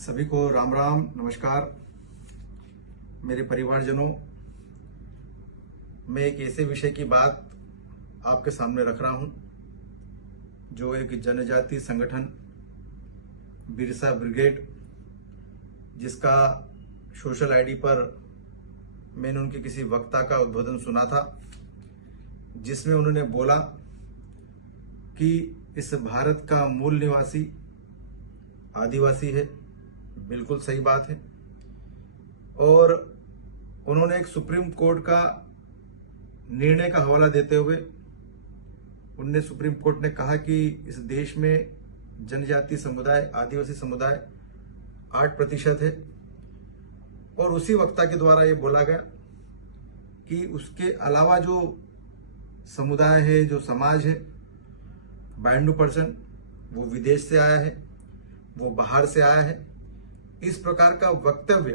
सभी को राम राम नमस्कार। मेरे परिवारजनों, मैं एक ऐसे विषय की बात आपके सामने रख रहा हूं जो एक जनजातीय संगठन बिरसा ब्रिगेड, जिसका सोशल आईडी पर मैंने उनके किसी वक्ता का उद्बोधन सुना था, जिसमें उन्होंने बोला कि इस भारत का मूल निवासी आदिवासी है। बिल्कुल सही बात है। और उन्होंने एक सुप्रीम कोर्ट का निर्णय का हवाला देते हुए उनने सुप्रीम कोर्ट ने कहा कि इस देश में जनजातीय समुदाय, आदिवासी समुदाय 8% है। और उसी वक्ता के द्वारा ये बोला गया कि उसके अलावा जो समुदाय है, जो समाज है, 92% वो विदेश से आया है, वो बाहर से आया है। इस प्रकार का वक्तव्य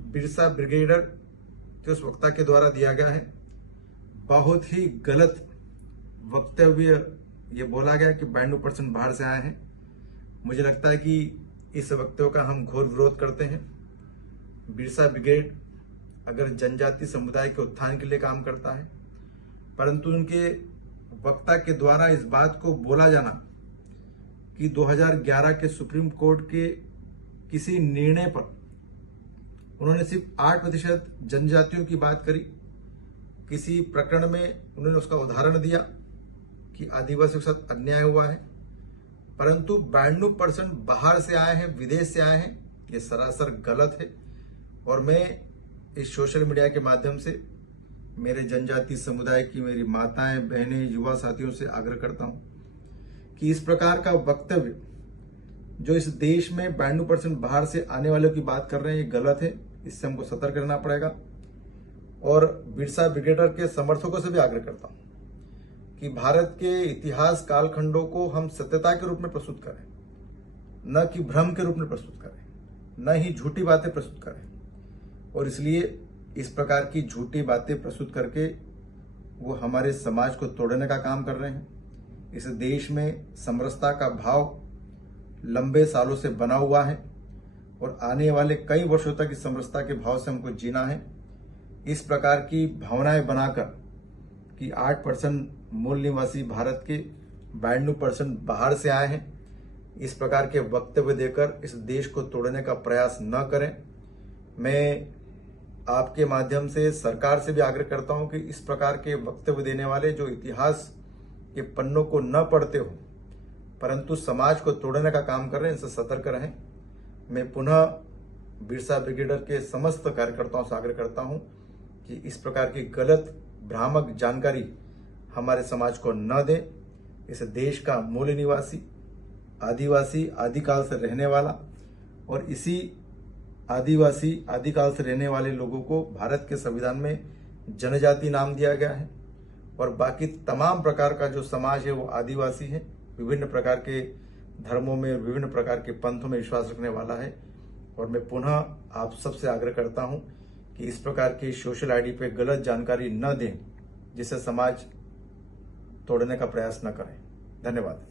बिरसा ब्रिगेडर के उस वक्ता के द्वारा दिया गया है। बहुत ही गलत वक्तव्य ये बोला गया कि 92% बाहर से आए हैं। मुझे लगता है कि इस वक्तव्य का हम घोर विरोध करते हैं। बिरसा ब्रिगेड अगर जनजाति समुदाय के उत्थान के लिए काम करता है, परंतु उनके वक्ता के द्वारा इस बात को बोला जाना कि 2011 के सुप्रीम कोर्ट के किसी निर्णय पर उन्होंने सिर्फ 8% जनजातियों की बात करी। किसी प्रकरण में उन्होंने उसका उदाहरण दिया कि आदिवासियों के साथ अन्याय हुआ है, परंतु 92% बाहर से आए हैं, विदेश से आए हैं। ये सरासर गलत है। और मैं इस सोशल मीडिया के माध्यम से मेरे जनजातीय समुदाय की मेरी माताएं, बहनें, युवा साथियों से आग्रह करता हूं कि इस प्रकार का वक्तव्य जो इस देश में 92% बाहर से आने वालों की बात कर रहे हैं, ये गलत है। इससे हमको सतर्क रहना पड़ेगा। और बिरसा ब्रिगेडर के समर्थकों से भी आग्रह करता हूं कि भारत के इतिहास कालखंडों को हम सत्यता के रूप में प्रस्तुत करें, न कि भ्रम के रूप में प्रस्तुत करें, न ही झूठी बातें प्रस्तुत करें। और इसलिए इस प्रकार की झूठी बातें प्रस्तुत करके वो हमारे समाज को तोड़ने का काम कर रहे हैं। इस देश में समरसता का भाव लंबे सालों से बना हुआ है और आने वाले कई वर्षों तक इस समरसता के भाव से हमको जीना है। इस प्रकार की भावनाएं बनाकर कि 8% मूल निवासी भारत के, 92% बाहर से आए हैं, इस प्रकार के वक्तव्य देकर इस देश को तोड़ने का प्रयास न करें। मैं आपके माध्यम से सरकार से भी आग्रह करता हूं कि इस प्रकार के वक्तव्य देने वाले जो इतिहास के पन्नों को न पढ़ते हो परंतु समाज को तोड़ने का काम कर रहे हैं, इनसे सतर्क रहें। मैं पुनः बिरसा ब्रिगेडर के समस्त कार्यकर्ताओं से आग्रह करता हूं कि इस प्रकार की गलत भ्रामक जानकारी हमारे समाज को न दें। इस देश का मूल निवासी आदिवासी आदिकाल से रहने वाला, और इसी आदिवासी आदिकाल से रहने वाले लोगों को भारत के संविधान में जनजाति नाम दिया गया है। और बाकी तमाम प्रकार का जो समाज है वो आदिवासी है, विभिन्न प्रकार के धर्मों में, विभिन्न प्रकार के पंथों में विश्वास रखने वाला है। और मैं पुनः आप सबसे आग्रह करता हूं कि इस प्रकार की सोशल आईडी पे गलत जानकारी न दें, जिससे समाज तोड़ने का प्रयास न करें। धन्यवाद।